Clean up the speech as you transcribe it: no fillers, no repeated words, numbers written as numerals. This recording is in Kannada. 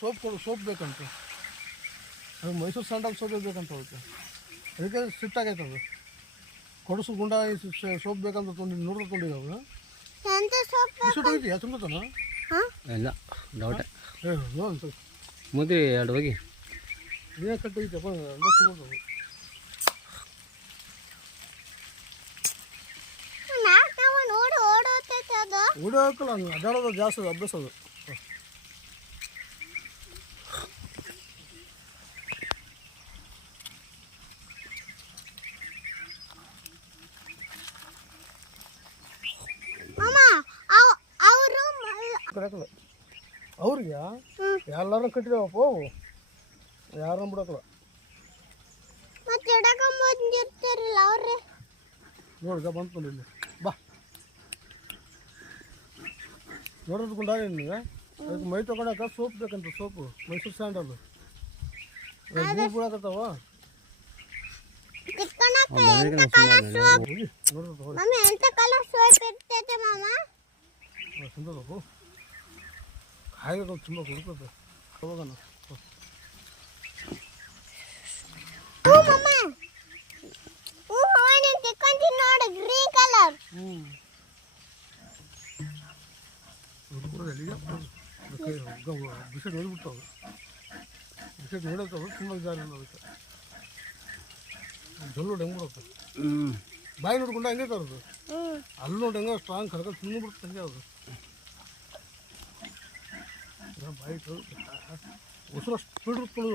ಸೋಪ್ ಬೇಕಂತ ಅದು ಮೈಸೂರು ಸ್ಯಾಂಡಲ್ ಸೋಪ್ ಬೇಕಂತ ಅದಕ್ಕೆ ಅದಕ್ಕೆ ಸಿಟ್ಟಾಗೈತೆ ಅದು ಕೊಡಸು ಗುಂಡ ಸೋಪ್ ಬೇಕಂತ ನೋಡಿದ್ರೆ ತೊಗೊಂಡಿದ್ದಾವೆ ಬಿಸಿಟ್ಟು ಹೋಗಿದ್ಯಾ ತುಂಬತಾನ ಇಲ್ಲ ಡೌಟ್ ಒಂದು ಮುದ್ರಿ ಎರಡು ಹೋಗಿ ನೀನೇ ಕಟ್ಟೋಗಿದ್ದಪ್ಪ ಸಿಗೋದು ಓಡಿ ಹಾಕಲ್ಲ ಅದಾಡೋದು ಜಾಸ್ತಿ ಅಭ್ಯಾಸ ಅದು ಅವ್ರಿಗೆ ಎಲ್ಲಾರು ಕಟ್ಟಿದಾವಪ್ಪ ಅವು ಯಾರನ್ನ ಬಿಡಕಲ್ಲ ನೋಡ್ಗ ಬಂತು ಇಲ್ಲಿ ಬಾ ನೋಡೋದು ಗುಂಡ ನೀವು ಅದಕ್ಕೆ ಮೈ ತೊಗೊಳಕ ಸೋಪ್ ಬೇಕಂತ ಸೋಪು ಮೈಸೂರು ಸ್ಯಾಂಡಲ್ ಬಿಡಕತ್ತಾವ ಸುಂದರಪ್ಪು ಕಾಯಿಗೆ ತುಂಬ ಹುಡುಕತ್ತೆ ಹೋಗೋಣ ಬಿಸಿಟ್ ಹೊಡಿಬಿಡ್ತಾವೆ ಬಿಸಿಟ್ ಹೊಡಿತಾವೆ ತುಂಬ ಜಾರಿ ಅದಕ್ಕೆ ಜಲ್ಲು ಹೆಂಗೆ ಬಿಡುತ್ತೆ ಬಾಯಿ ನೋಡ್ಕೊಂಡು ಹಂಗೆ ತರೋದು ಅಲ್ಲಿ ನೋಡಿ ಹೆಂಗೆ ಸ್ಟ್ರಾಂಗ್ ಕರ್ಕೊಂಡು ತಿಂದ್ಬಿಡುತ್ತೆ ಹಂಗೆ ಅದು ಬಾಯಿ ಉಸಿರು ಸ್ಪೀಡ್